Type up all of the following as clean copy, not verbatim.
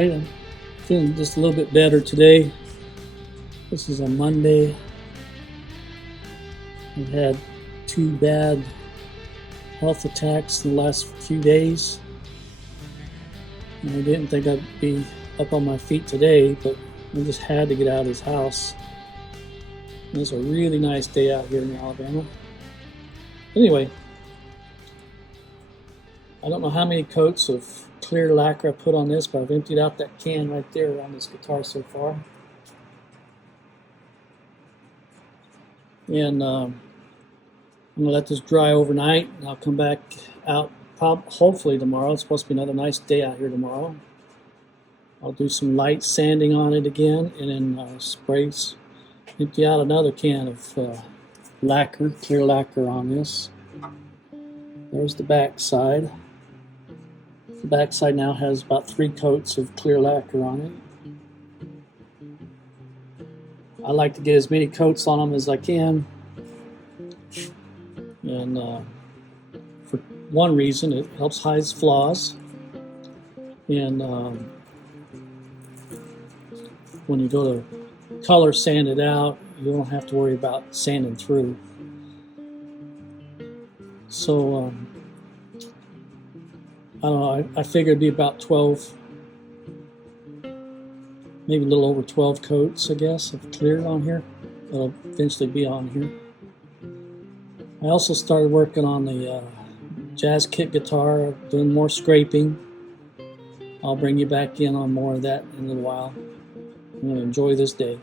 right, I'm feeling just a little bit better today. This is a Monday. I've had 2 bad health attacks in the last few days. And I didn't think I'd be up on my feet today, but I just had to get out of this house. And it's a really nice day out here in Alabama. Anyway, I don't know how many coats of clear lacquer I put on this, but I've emptied out that can right there on this guitar so far. And I'm going to let this dry overnight, and I'll come back out hopefully tomorrow. It's supposed to be another nice day out here tomorrow. I'll do some light sanding on it again, and then empty out another can of lacquer, clear lacquer on this. There's the back side. The back side now has about 3 coats of clear lacquer on it. I like to get as many coats on them as I can. And for one reason, it helps hide flaws. And when you go to color sand it out, you don't have to worry about sanding through. So I don't know, I figured it'd be about 12, maybe a little over 12 coats, I guess, of clear on here. It'll eventually be on here. I also started working on the jazz kit guitar, doing more scraping. I'll bring you back in on more of that in a little while. I'm going to enjoy this day.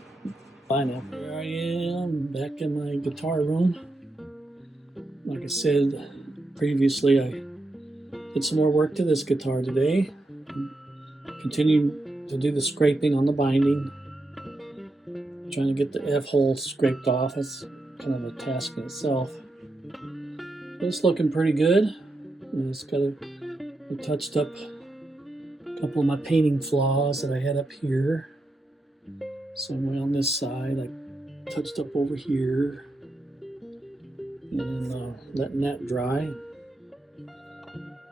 Bye now. Here I am, back in my guitar room. Like I said previously, I did some more work to this guitar today. Continue to do the scraping on the binding. Trying to get the F-hole scraped off. That's kind of a task in itself. But it's looking pretty good. And it's got I touched up a couple of my painting flaws that I had up here. Same way on this side. I touched up over here. And then letting that dry.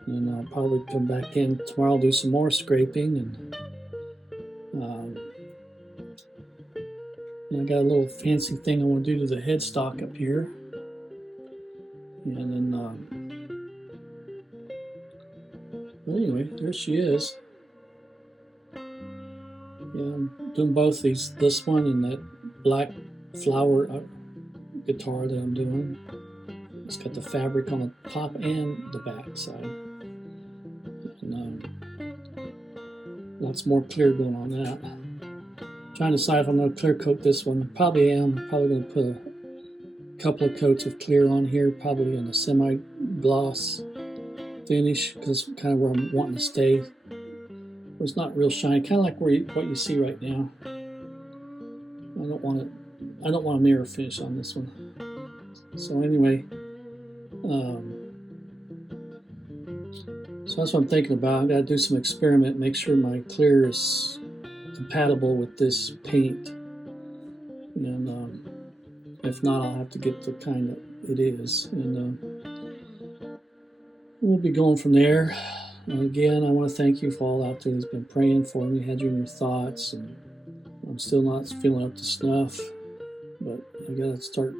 And I'll probably come back in tomorrow, do some more scraping, and I got a little fancy thing I want to do to the headstock up here. And then, well, anyway, there she is. Yeah, I'm doing both these, this one and that black flower guitar that I'm doing. It's got the fabric on the top and the back side. And lots more clear going on that. Trying to decide if I'm going to clear coat this one. I probably am. I'm probably going to put a couple of coats of clear on here, probably in a semi-gloss finish, because it's kind of where I'm wanting to stay. Where it's not real shiny, kind of like what you see right now. I don't want a mirror finish on this one. So anyway, so that's what I'm thinking about. I got to do some experiment, make sure my clear is compatible with this paint, and if not, I'll have to get the kind that it is, and we'll be going from there. And again, I want to thank you for all out there that's been praying for me, had you in your thoughts, and I'm still not feeling up to snuff, but I got to start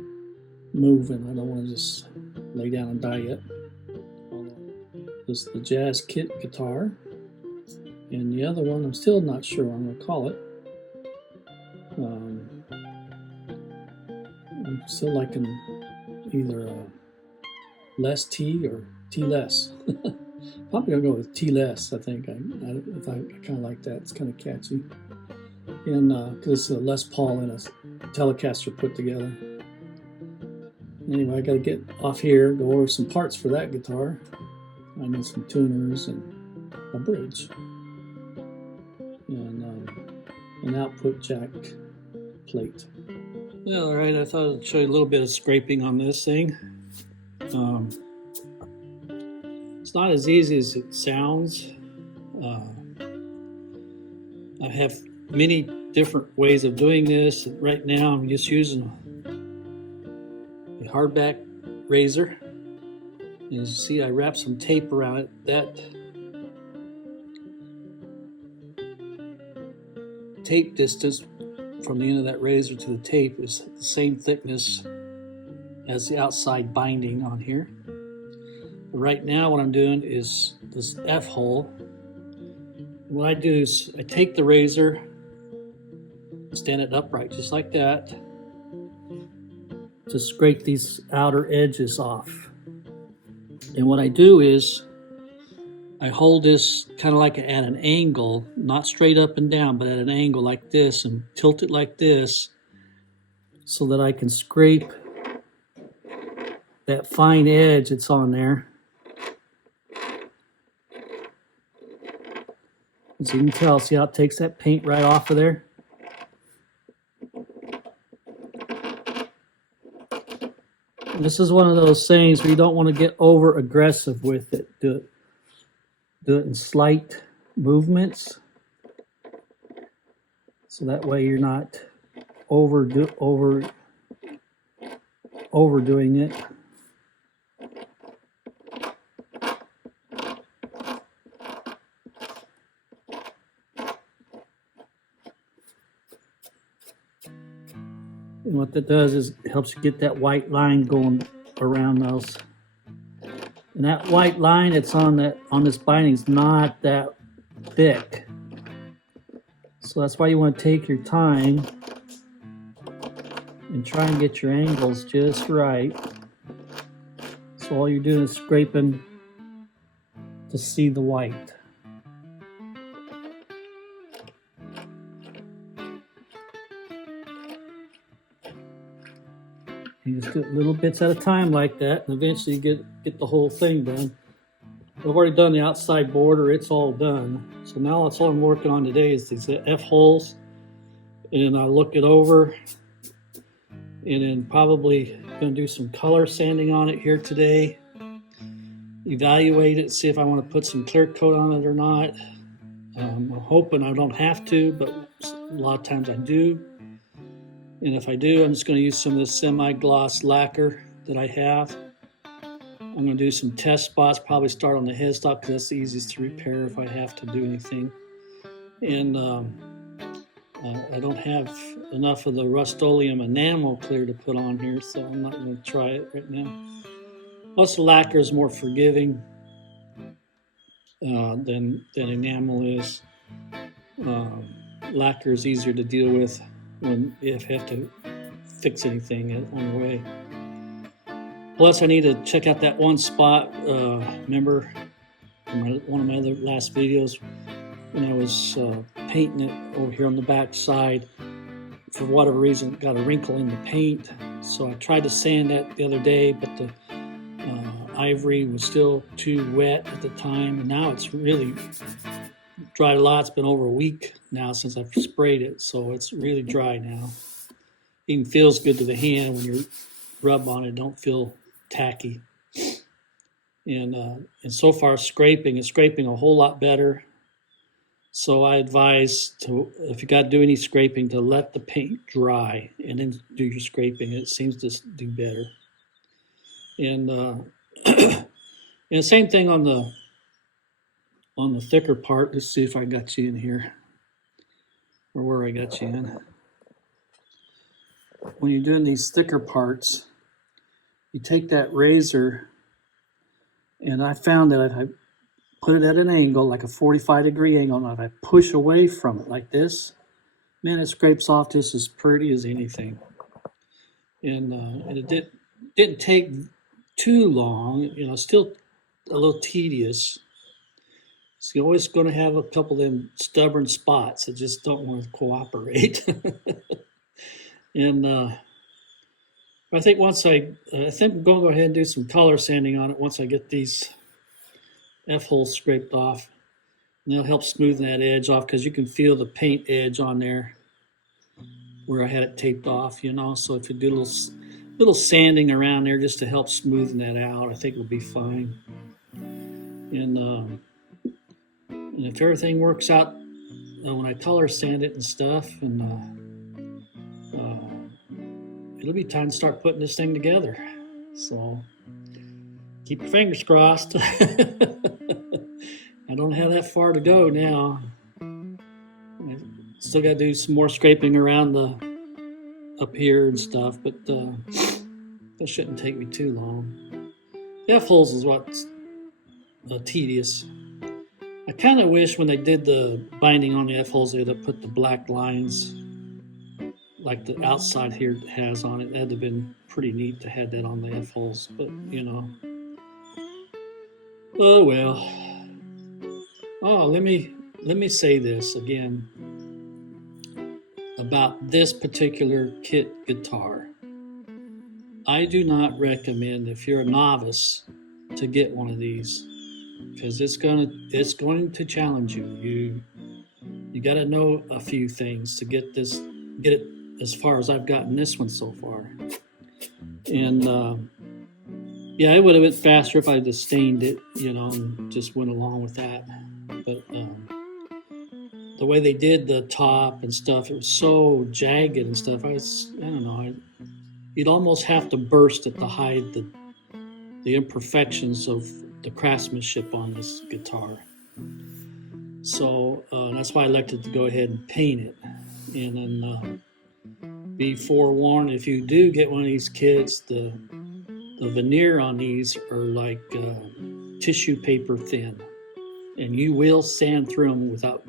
moving. I don't want to just lay down and die yet. This is the jazz kit guitar, and the other one I'm still not sure what I'm going to call it. I'm still liking either less T or T less. Probably gonna go with T less. I think I kind of like that. It's kind of catchy, and because it's a Les Paul and a Telecaster put together. Anyway, I got to get off here, go over some parts for that guitar. I need some tuners and a bridge and an output jack plate. Well, all right, I thought I'd show you a little bit of scraping on this thing. It's not as easy as it sounds. I have many different ways of doing this. Right now, I'm just using a hardback razor. And as you see, I wrapped some tape around it. That tape distance from the end of that razor to the tape is the same thickness as the outside binding on here. Right now what I'm doing is this F-hole. What I do is I take the razor, stand it upright just like that, to scrape these outer edges off. And what I do is I hold this kind of like at an angle, not straight up and down, but at an angle like this, and tilt it like this so that I can scrape that fine edge that's on there. As you can tell, see how it takes that paint right off of there? And this is one of those things where you don't want to get over aggressive with it. Do it in slight movements, so that way you're not overdoing it. And what that does is it helps you get that white line going around those. And that white line that's on this binding is not that thick. So that's why you want to take your time and try and get your angles just right. So all you're doing is scraping to see the white. You just do it little bits at a time like that, and eventually you get the whole thing done. I've already done the outside border, it's all done. So now that's all I'm working on today is these F-holes. And I look it over, and then probably gonna do some color sanding on it here today. Evaluate it, see if I want to put some clear coat on it or not. I'm hoping I don't have to, but a lot of times I do. And if I do, I'm just going to use some of this semi-gloss lacquer that I have. I'm going to do some test spots, probably start on the headstock because that's the easiest to repair if I have to do anything. And I don't have enough of the Rust-Oleum enamel clear to put on here, so I'm not going to try it right now. Plus, the lacquer is more forgiving than enamel is. Lacquer is easier to deal with when you have to fix anything on the way. Plus, I need to check out that one spot. Remember in one of my other last videos when I was painting it over here on the back side, for whatever reason, it got a wrinkle in the paint. So I tried to sand that the other day, but the ivory was still too wet at the time. And now it's really dried a lot. It's been over a week now since I've sprayed it, so it's really dry now. Even feels good to the hand when you rub on it. Don't feel tacky. And so far, scraping is scraping a whole lot better. So I advise to, if you got to do any scraping, to let the paint dry and then do your scraping. It seems to do better. And and same thing on the thicker part. Let's see if I got you in here, or where I got you in. When you're doing these thicker parts, you take that razor, and I found that if I put it at an angle, like a 45-degree angle, and if I push away from it like this, man, it scrapes off just as pretty as anything. And it didn't take too long, still a little tedious. So you're always going to have a couple of them stubborn spots that just don't want to cooperate. And I think I'm going to go ahead and do some color sanding on it once I get these F-holes scraped off. And that'll help smoothen that edge off, because you can feel the paint edge on there where I had it taped off, So if you do a little sanding around there just to help smoothen that out, I think it'll be fine. And if everything works out when I color sand it and stuff, and it'll be time to start putting this thing together. So keep your fingers crossed. I don't have that far to go now. Still got to do some more scraping around the up here and stuff, but that shouldn't take me too long. The F-holes is what's tedious. I kind of wish when they did the binding on the F-holes, they would have put the black lines like the outside here has on it. That'd have been pretty neat to have that on the F-holes, but you know. Oh well. Oh, let me say this again about this particular kit guitar. I do not recommend, if you're a novice, to get one of these, because it's going to challenge you. You got to know a few things to get it as far as I've gotten this one so far. And yeah, it would have been faster if I just stained it, you know, and just went along with that. But the way they did the top and stuff, it was so jagged and stuff. I don't know. You'd almost have to burst it to hide the imperfections of the craftsmanship on this guitar. So that's why I elected to go ahead and paint it. And then be forewarned, if you do get one of these kits, the veneer on these are like tissue paper thin. And you will sand through them without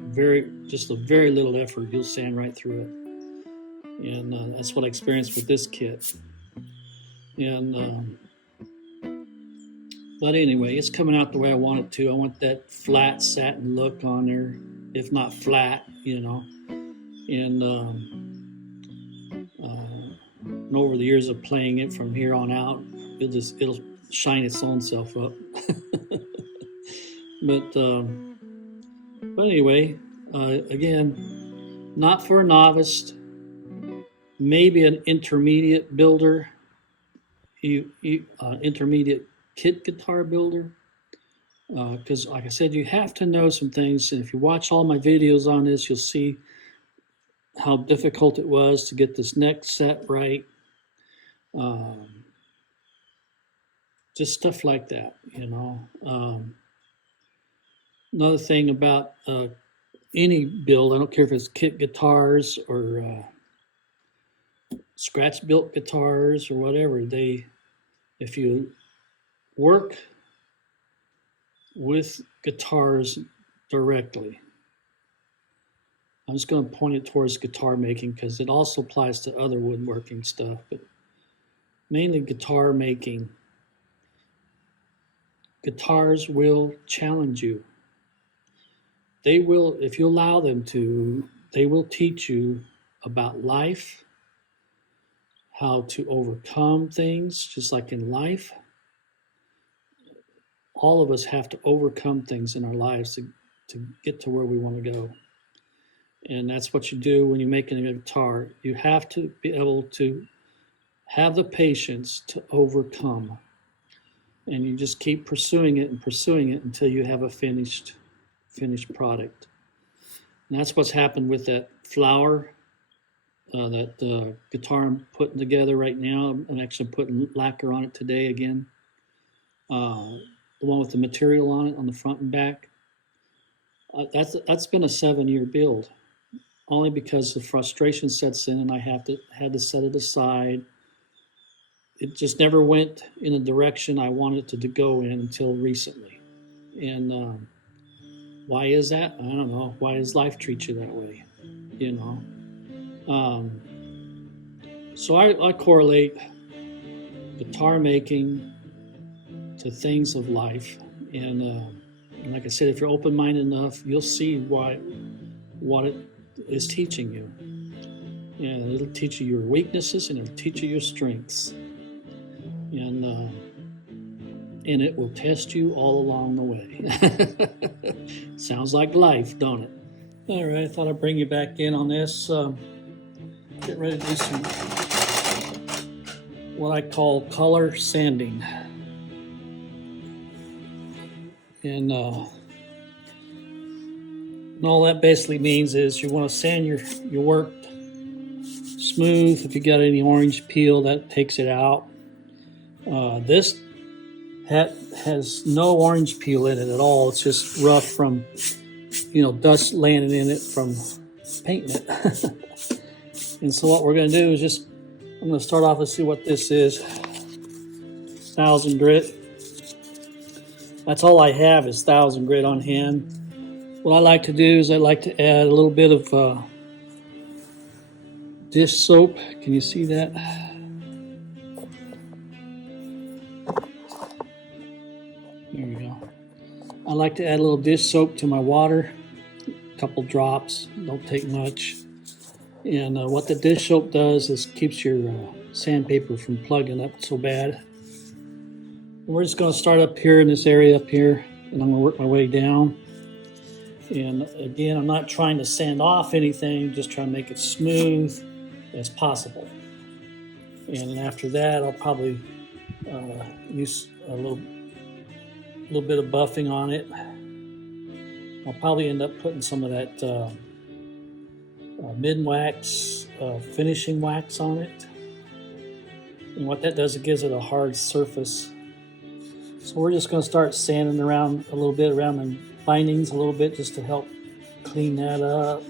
just a very little effort. You'll sand right through it. And that's what I experienced with this kit. And but anyway, it's coming out the way I want it to. I want that flat satin look on there, if not flat, you know. And over the years of playing it from here on out, it'll shine its own self up. But anyway, again, not for a novice, maybe an intermediate builder, intermediate kit guitar builder, because like I said, you have to know some things. And if you watch all my videos on this, you'll see how difficult it was to get this neck set right. Just stuff like that, you know. Another thing about any build, I don't care if it's kit guitars or scratch-built guitars or whatever, if you work with guitars directly, I'm just going to point it towards guitar making because it also applies to other woodworking stuff, but mainly guitar making. Guitars will challenge you. They will, if you allow them to, they will teach you about life, how to overcome things, just like in life. All of us have to overcome things in our lives to get to where we want to go. And that's what you do when you're making a guitar. You have to be able to have the patience to overcome. And you just keep pursuing it until you have a finished product. And that's what's happened with that flower, that guitar I'm putting together right now. I'm actually putting lacquer on it today again. The one with the material on it on the front and back. That's been a 7-year build, only because the frustration sets in and I had to set it aside. It just never went in a direction I wanted it to go in until recently. And why is that? I don't know. Why does life treat you that way? You know. So I correlate guitar making to things of life, and like I said, if you're open-minded enough, you'll see what it is teaching you, and it'll teach you your weaknesses and it'll teach you your strengths, and it will test you all along the way. Sounds like life, don't it? All right, I thought I'd bring you back in on this. Get ready to do some what I call color sanding. And all that basically means is you want to sand your work smooth. If you got any orange peel, that takes it out. This has no orange peel in it at all. It's just rough from, dust landing in it from painting it. And so what we're going to do is I'm going to start off and see what this is. 1000 grit. That's all I have is 1000 grit on hand. What I like to do is I like to add a little bit of dish soap. Can you see that? There we go. I like to add a little dish soap to my water. A couple drops, don't take much. And what the dish soap does is keeps your sandpaper from plugging up so bad. We're just going to start up here in this area up here, and I'm going to work my way down. And again, I'm not trying to sand off anything, just trying to make it smooth as possible. And after that, I'll probably use a little bit of buffing on it. I'll probably end up putting some of that Minwax finishing wax on it. And what that does, it gives it a hard surface. So we're just going to start sanding around a little bit around the bindings a little bit just to help clean that up.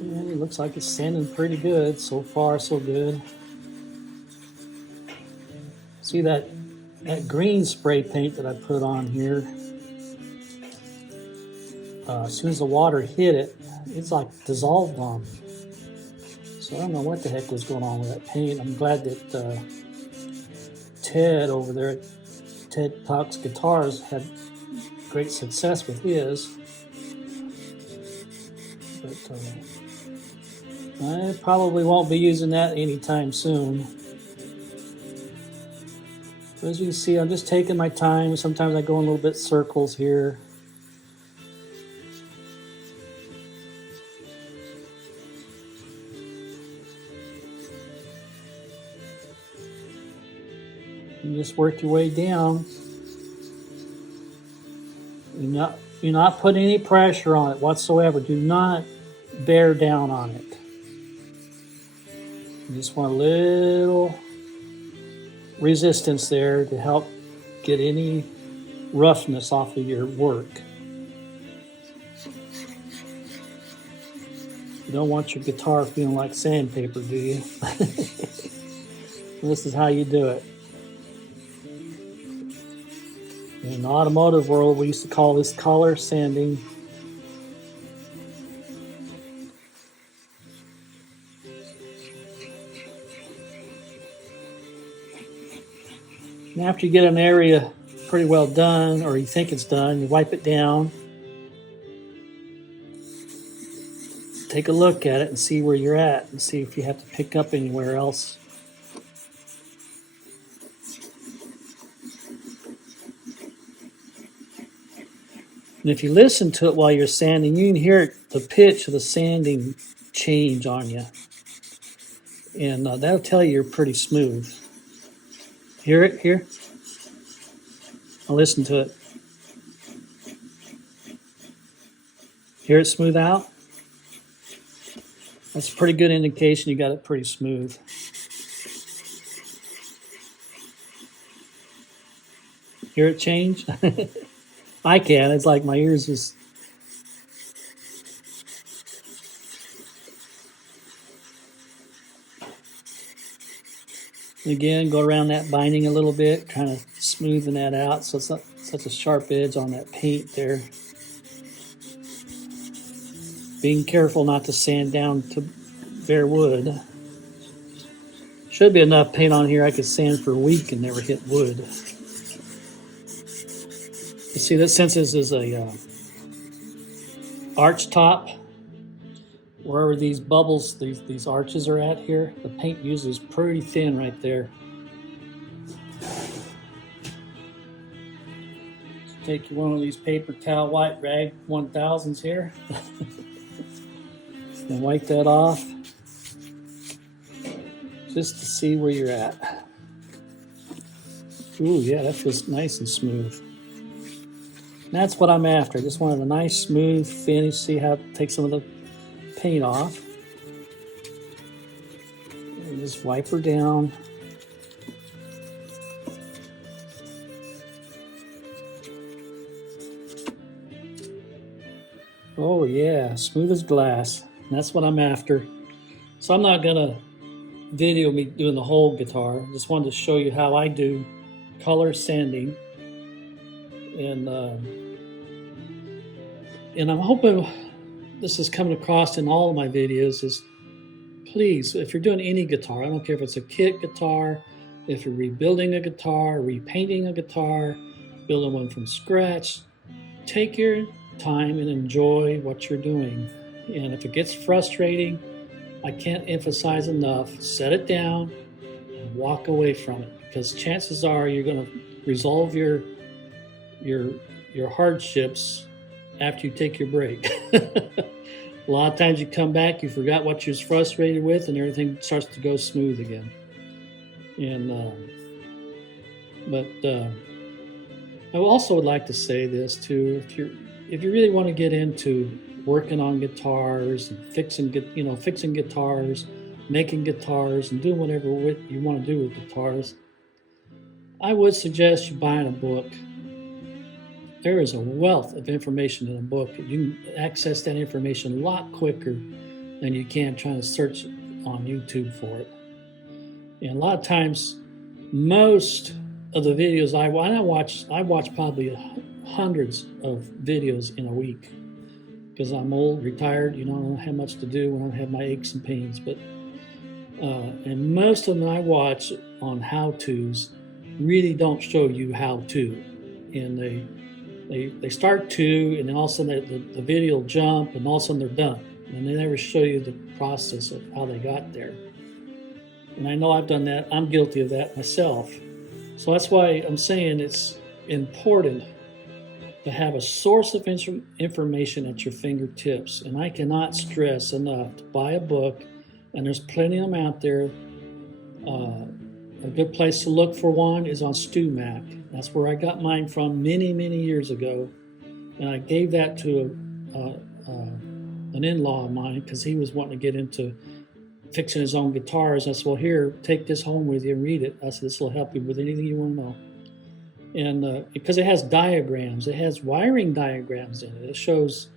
And it looks like it's sanding pretty good. So far, so good. See that green spray paint that I put on here? As soon as the water hit it, it's like dissolved on me. So I don't know what the heck was going on with that paint. I'm glad that Ted over there at Ted Talks Guitars had great success with his. But I probably won't be using that anytime soon. But as you can see, I'm just taking my time. Sometimes I go in a little bit circles here. You just work your way down. You're not putting any pressure on it whatsoever. Do not bear down on it. You just want a little resistance there to help get any roughness off of your work. You don't want your guitar feeling like sandpaper, do you? This is how you do it. In the automotive world, we used to call this color sanding. And after you get an area pretty well done, or you think it's done, you wipe it down. Take a look at it and see where you're at and see if you have to pick up anywhere else. And if you listen to it while you're sanding, you can hear the pitch of the sanding change on you. And that'll tell you you're pretty smooth. Hear it here? Now listen to it. Hear it smooth out? That's a pretty good indication you got it pretty smooth. Hear it change? I can. It's like my ears just... Again, go around that binding a little bit, kind of smoothing that out so it's not such a sharp edge on that paint there. Being careful not to sand down to bare wood. Should be enough paint on here I could sand for a week and never hit wood. You see that since this is a arch top, wherever these bubbles, these arches are at here, the paint usually is pretty thin right there. So take one of these paper towel white rag 1000s here and wipe that off just to see where you're at. Ooh, yeah, that feels nice and smooth. And that's what I'm after. I just wanted a nice smooth finish. See how it takes some of the paint off. And just wipe her down. Oh yeah, smooth as glass. That's what I'm after. So I'm not gonna video me doing the whole guitar. I just wanted to show you how I do color sanding. And I'm hoping this is coming across in all of my videos is, please, if you're doing any guitar, I don't care if it's a kit guitar, if you're rebuilding a guitar, repainting a guitar, building one from scratch, take your time and enjoy what you're doing. And if it gets frustrating, I can't emphasize enough, set it down and walk away from it, because chances are you're going to resolve your hardships after you take your break. A lot of times you come back, you forgot what you was frustrated with, and everything starts to go smooth again. And I also would like to say this too: if you really want to get into working on guitars and fixing guitars, making guitars, and doing whatever you want to do with guitars, I would suggest you buying a book. There is a wealth of information in a book. You can access that information a lot quicker than you can trying to search on YouTube for it. And a lot of times, most of the videos I watch probably hundreds of videos in a week, because I'm old, retired, I don't have much to do when I have my aches and pains. But and most of them I watch on how-tos really don't show you how-to, and they start to, and then all of a sudden the video will jump, and all of a sudden they're done, and they never show you the process of how they got there. And I know I've done that. I'm guilty of that myself. So that's why I'm saying it's important to have a source of information at your fingertips. And I cannot stress enough to buy a book, and there's plenty of them out there. A good place to look for one is on StewMac. That's where I got mine from many, many years ago. And I gave that to an in-law of mine, because he was wanting to get into fixing his own guitars. I said, well, here, take this home with you and read it. I said, this will help you with anything you want to know. And because it has diagrams, it has wiring diagrams in it. It shows,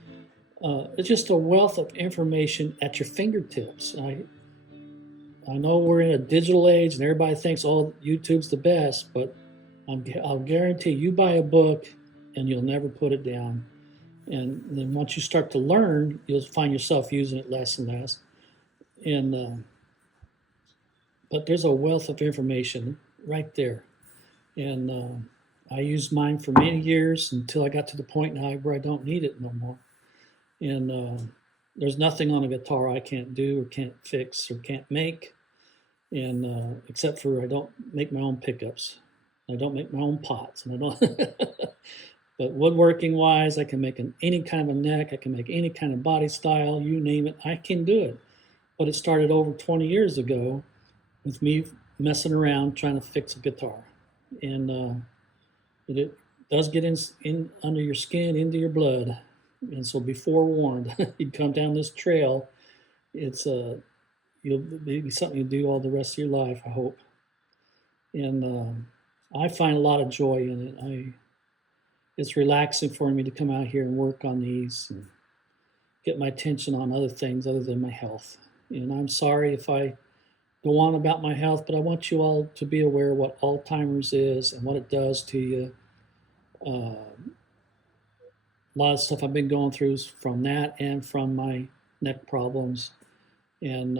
it's just a wealth of information at your fingertips. I know we're in a digital age and everybody thinks, oh, YouTube's the best, but I'll guarantee you buy a book and you'll never put it down. And then once you start to learn, you'll find yourself using it less and less. But there's a wealth of information right there. And I used mine for many years until I got to the point now where I don't need it no more. And there's nothing on a guitar I can't do or can't fix or can't make. And except for I don't make my own pickups. I don't make my own pots. And I don't. But woodworking wise, I can make any kind of a neck. I can make any kind of body style, you name it. I can do it. But it started over 20 years ago with me messing around trying to fix a guitar. And it does get in under your skin, into your blood. And so be forewarned. You come down this trail, it'll be something you do all the rest of your life, I hope. And I find a lot of joy in it. It's relaxing for me to come out here and work on these and get my attention on other things other than my health. And I'm sorry if I go on about my health, but I want you all to be aware of what Alzheimer's is and what it does to you. A lot of stuff I've been going through is from that and from my neck problems. And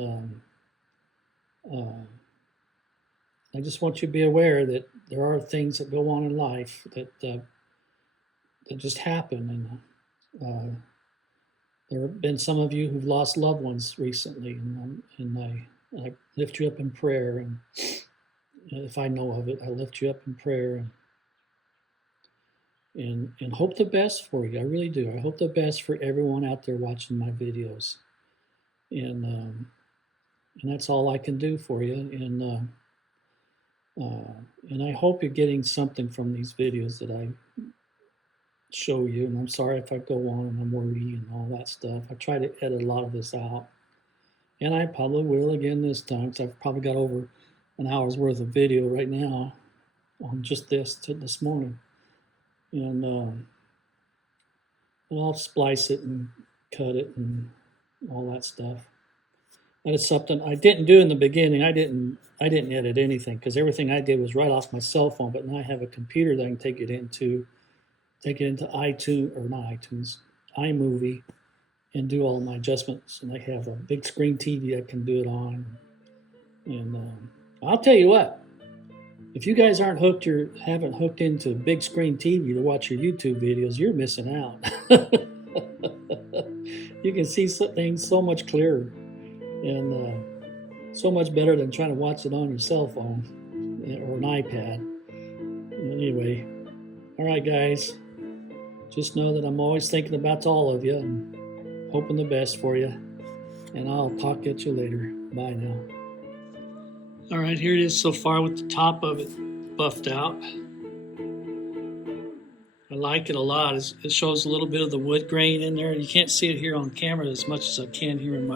I just want you to be aware that there are things that go on in life that just happen. And there have been some of you who've lost loved ones recently, and I lift you up in prayer. And if I know of it, I lift you up in prayer and hope the best for you. I really do. I hope the best for everyone out there watching my videos. And that's all I can do for you. And I hope you're getting something from these videos that I show you. And I'm sorry if I go on and I'm wordy and all that stuff. I try to edit a lot of this out. And I probably will again this time, because I've probably got over an hour's worth of video right now on just this morning. And I'll splice it and cut it and all that stuff. That is something I didn't do in the beginning. I didn't edit anything, because everything I did was right off my cell phone. But now I have a computer that I can take it into iTunes, or not iTunes, iMovie, and do all my adjustments. And I have a big screen TV I can do it on. And I'll tell you what, if you guys aren't hooked or haven't hooked into big screen TV to watch your YouTube videos, you're missing out. You can see things so much clearer and so much better than trying to watch it on your cell phone or an iPad. Anyway, all right, guys, just know that I'm always thinking about all of you and hoping the best for you. And I'll talk at you later. Bye now. All right, here it is so far with the top of it buffed out. I like it a lot. It shows a little bit of the wood grain in there. You can't see it here on camera as much as I can here in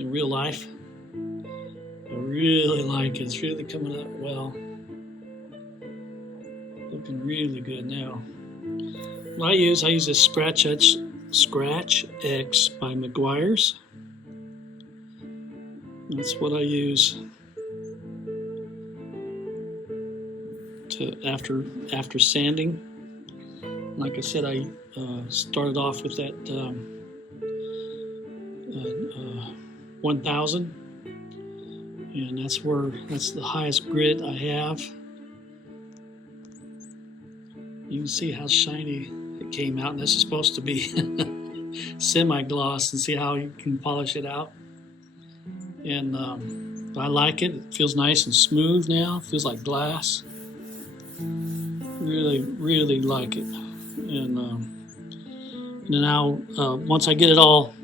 real life. I really like it. It's really coming out well. Looking really good now. What I use a Scratch X by Meguiar's. That's what I use after sanding. Like I said, I started off with that 1000, and that's the highest grit I have. You can see how shiny it came out, and this is supposed to be semi-gloss, and see how you can polish it out. And I like it. It feels nice and smooth now. It feels like glass. Really, really like it. And now, once I get it all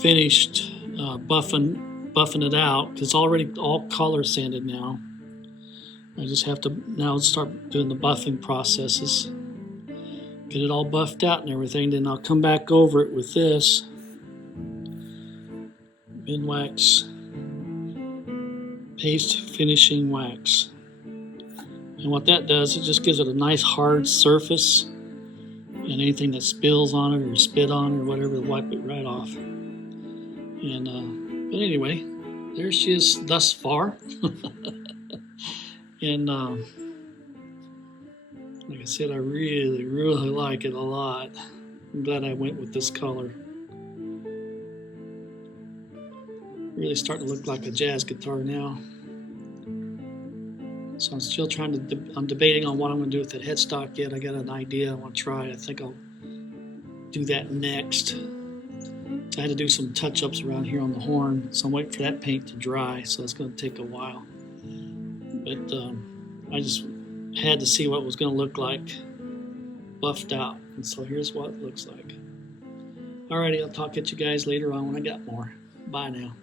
finished buffing it out, because it's already all color sanded now. I just have to now start doing the buffing processes. Get it all buffed out and everything. Then I'll come back over it with this Minwax paste finishing wax. And what that does, it just gives it a nice hard surface, and anything that spills on it or spit on it or whatever, wipe it right off. And but anyway, there she is thus far. And like I said, I really, really like it a lot. I'm glad I went with this color. Really starting to look like a jazz guitar now. So I'm still trying to, I'm debating on what I'm going to do with that headstock yet. I got an idea I want to try. I think I'll do that next. I had to do some touch-ups around here on the horn, so I'm waiting for that paint to dry, so it's going to take a while. But I just had to see what it was going to look like buffed out, and so here's what it looks like. Alrighty, I'll talk at you guys later on when I got more. Bye now.